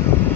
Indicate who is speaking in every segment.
Speaker 1: you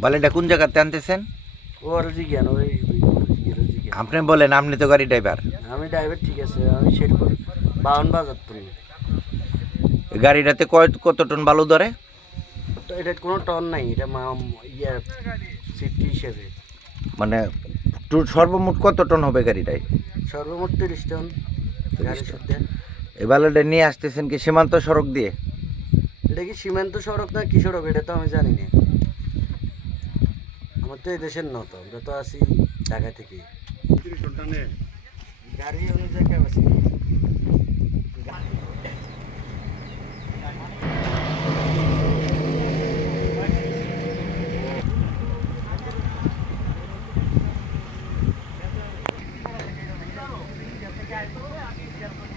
Speaker 1: বালিটা কোন জায়গাতে আনতেছেন?
Speaker 2: ওর জিজ্ঞান ওই
Speaker 1: আপনি বলেন আপনি তো গাড়ি ড্রাইভার।
Speaker 2: আমি ড্রাইভার ঠিক আছে আমি শেরপুর বাউন বাজার তুলি
Speaker 1: গাড়িটাতে কয় কত টন বালু ধরে?
Speaker 2: এটা কোনো টন নাই এটা মা- ইয়ে সিফটি হিসেবে।
Speaker 1: মানে সর্বমোট কত টন হবে গাড়িটায়?
Speaker 2: সর্বমোট তিরিশ টন গাড়ি সাথে।
Speaker 1: এই বালুটা নিয়ে আসতেছেন কি সীমান্ত সড়ক দিয়ে?
Speaker 2: এটা কি সীমান্ত সড়ক না কি সড়ক? এটা তো আমি জানি না। আমার তো এই দেশের নত আমরা তো আছি ঢাকা থেকে গাড়ি অনুযায়ী আছি Gracias.